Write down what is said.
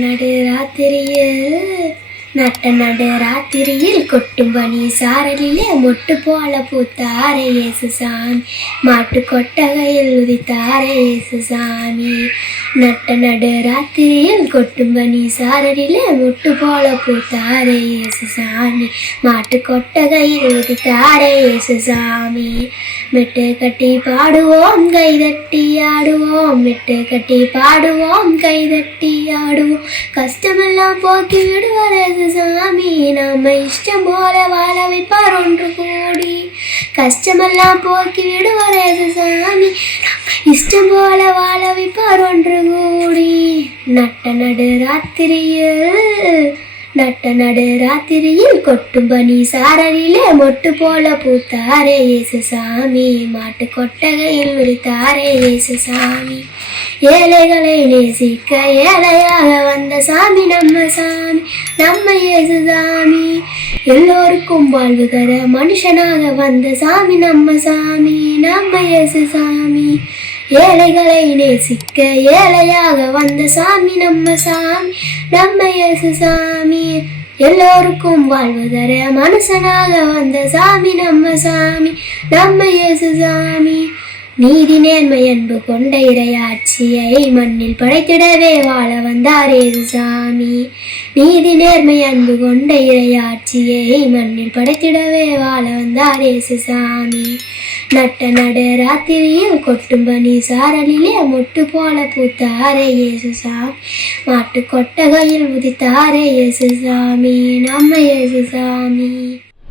நடு ராத்திரியில் நடு ராத்திரியில் கொட்டும் பனி சாரலிலே மொட்டு போல பூத்தாரே இயேசு சாமி, மாட்டு கொட்டகையில் உதித்தாரே இயேசு சாமி. நடு ராத்திரியில் கொட்டும் பனி சாரலிலே மொட்டு போல பூத்தாரே இயேசு சாமி, மாட்டு கொட்டகையில் உதித்தாரே இயேசு சாமி. மெட்டு கட்டி பாடுவோம் கைதட்டி ஆடுவோம், மெட்டு கட்டி பாடுவோம் கைதட்டி ஆடுவோம், கஷ்டமெல்லாம் போக்கி விடுவார் இயேசு சாமி, நம்ம இஷ்டம் போல வாழ வைப்பார் ஒன்று கூடி. கஷ்டமெல்லாம் போக்கி விடுவார் இயேசு சாமி, இஷ்டம் போல வாழ வைப்பார் ஒன்று கூடி. நடு ராத்திரியில் கொட்டும் பனி சாரலிலே மொட்டு போல பூத்தாரே இயேசு சாமி, மாட்டு கொட்டகையில் உதித்தாரே இயேசு சாமி. ஏழைகளை நேசிக்க ஏழையாக வந்த சாமி நம்ம சாமி, நம்ம இயேசு சாமி. எல்லோருக்கும் வாழ்வு தர மனுஷனாக வந்த சாமி நம்ம சாமி, நம்ம இயேசு சாமி. ஏழைகளை நேசிக்க ஏழையாக வந்த சாமி நம்ம சாமி, நம்ம இயேசு சாமி. எல்லோருக்கும் வாழ்வு தர மனுஷனாக வந்த சாமி நம்ம சாமி, நம்ம இயேசு சாமி. நீதி நேர்மை அன்பு கொண்ட இறையாட்சியை மண்ணில் படைத்திடவே வாழ வந்தார் இயேசு சாமி. நீதி நேர்மை அன்பு கொண்ட இறையாட்சியை மண்ணில் படைத்திடவே வாழ வந்தார் இயேசு சாமி. நடு ராத்திரியில் கொட்டும் பனி சாரலிலே மொட்டு போல பூத்தாரே இயேசு சாமி, மாட்டு கொட்டகையில் உதித்தாரே இயேசு சாமி, நம்ம இயேசு சாமி.